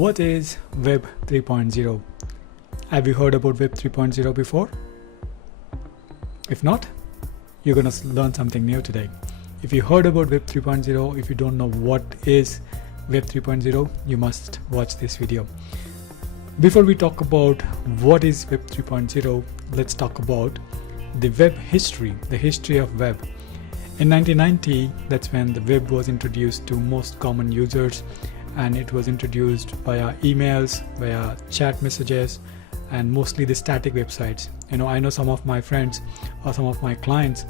What is Web 3.0? Have you heard about Web 3.0 before? If not, you're going to learn something new today. If you heard about Web 3.0, if you don't know what is Web 3.0, you must watch this video. Before we talk about what is Web 3.0, let's talk about the web history, the history of web. In 1990, that's when the web was introduced to most common users, and it was introduced via emails, via chat messages, and mostly the static websites. I know some of my friends or some of my clients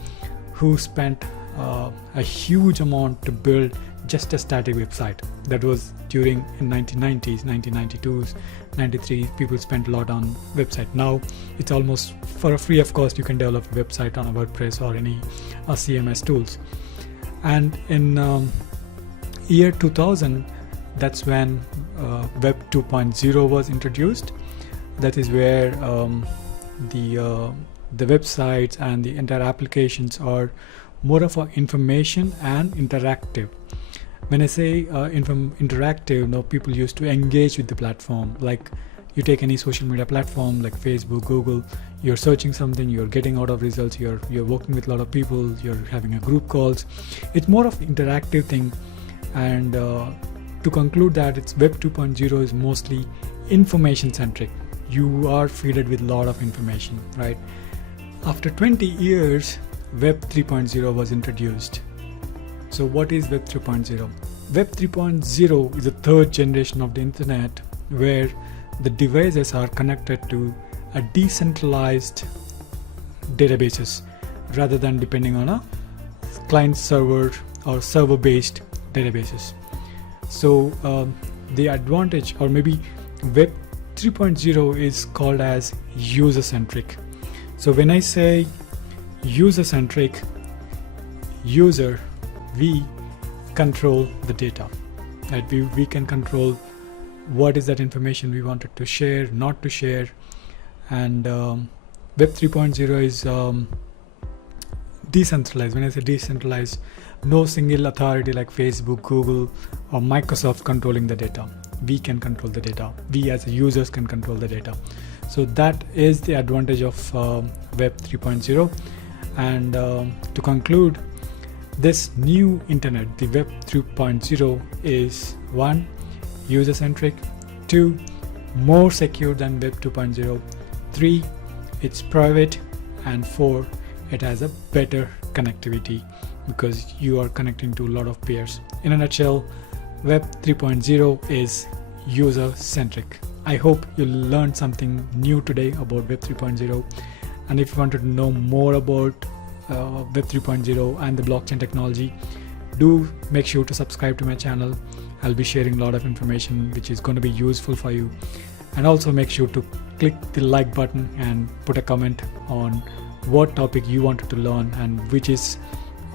who spent a huge amount to build just a static website. That was during in 1990s, 1992s, 93. People spent a lot on website. Now it's almost for a free of cost. You can develop a website on a WordPress or any CMS tools. And in year 2000, that's when Web 2.0 was introduced. That is where the websites and the entire applications are more of information and interactive. When I say interactive, people used to engage with the platform. Like you take any social media platform like Facebook, Google, you're searching something, you're getting out of results, you're working with a lot of people, you're having a group calls. It's more of interactive thing. And to conclude that, it's Web 2.0 is mostly information centric. You are fed with a lot of information, right? After 20 years, Web 3.0 was introduced. So what is Web 3.0? Web 3.0 is the third generation of the internet where the devices are connected to a decentralized databases rather than depending on a client server or server based databases. So the advantage, or maybe Web 3.0 is called as user-centric. So when I say user-centric, we control the data, right? We can control what is that information we wanted to share, not to share. And Web 3.0 is decentralized. When I say decentralized, no single authority like Facebook, Google, or Microsoft controlling the data. We can control the data. We as users can control the data. So that is the advantage of Web 3.0. And to conclude, this new internet, the Web 3.0, is 1. User-centric, 2. More secure than Web 2.0, 3. It's private, and 4. It has a better connectivity because you are connecting to a lot of peers. In a nutshell, Web 3.0 is user-centric. I hope you learned something new today about Web 3.0. And if you wanted to know more about Web 3.0 and the blockchain technology, do make sure to subscribe to my channel. I'll be sharing a lot of information which is going to be useful for you. And also make sure to click the like button and put a comment on what topic you wanted to learn and which is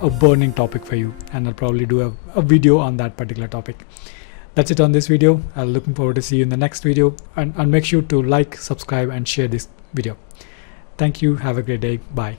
a burning topic for you. And I'll probably do a video on that particular topic. That's it on this video. I'm looking forward to see you in the next video. And make sure to like, subscribe, and share this video. Thank you. Have a great day. Bye.